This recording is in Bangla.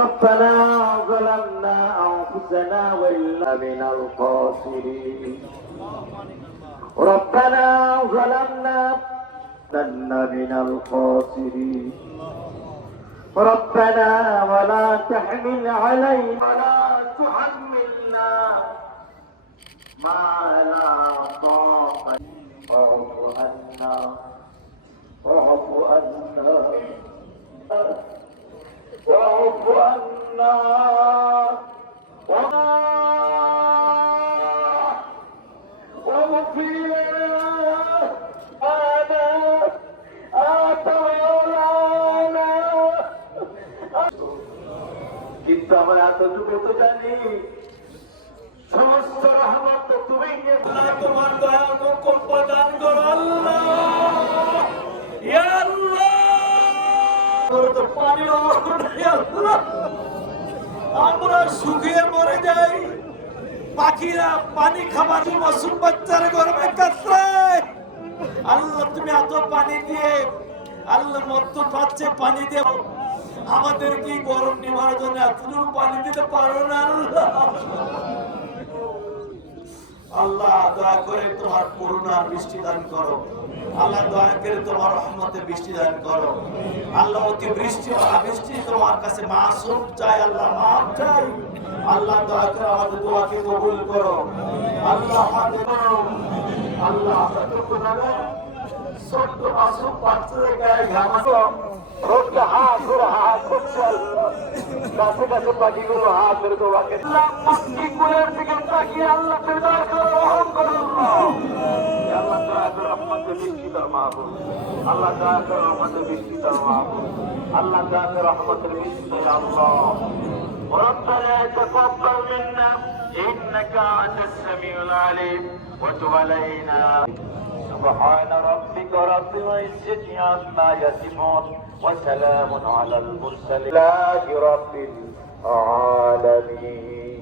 ربنا ظلمنا أنفسنا وإلا من الخاسرين. ربنا ظلمنا كنا من الخاسرين. ربنا ولا تحمل علينا ولا تحملنا ما لا طاقة واعف কিন্তু আমরা এতটুকু তো জানি সমস্ত রহমত তো তুমি তোমার দয়া মঙ্গল প্রদান করো আল্লাহ। পানি অভাব নেই, আল্লাহ আমরা শুকিয়ে মরে যায় পাখিরা পানি খাবার মাসুম বাচ্চার গরমে কাতরায় আল্লাহ, তুমি এত পানি দিয়ে আল্লাহ মত পাচ্ছে পানি দিয়ে আমাদের কি গরম নিবার জন্য এতটুকু পানি দিতে পারো না আল্লাহ। দয়া করে তোমার করুণার বৃষ্টি দান করো। আল্লাহ দয়া করে তোমার রহমতে বৃষ্টি দান করো। আল্লাহ, অতি বৃষ্টি বৃষ্টি তোমার কাছে মাসুম চাই, আল্লাহ মাফ চাই। আল্লাহ দয়া করে আমাদের দোয়াকে কবুল করো। আল্লাহ আমাদের আল্লাহ ছোট্ট মাসুম বাচ্চাদের গায়ে ঘামাতো রোদটা হাত ধরে হাত আল্লাহ কাছে কাছে পাখিগুলো হাত ধরে তোমাকে দিকে আল্লাহ দয়া করে রহমতের বৃষ্টি তার মাহবুব আল্লাহ দয়া করে রহমতের বৃষ্টি তার মাহবুব আল্লাহ দয়া করে রহমতের বৃষ্টি তার আল্লাহ ربنا تقبل منا انك انت السميع العليم وتب علينا سبحان ربك رب العزة عما يصفون وسلام على المرسلين لله رب العالمين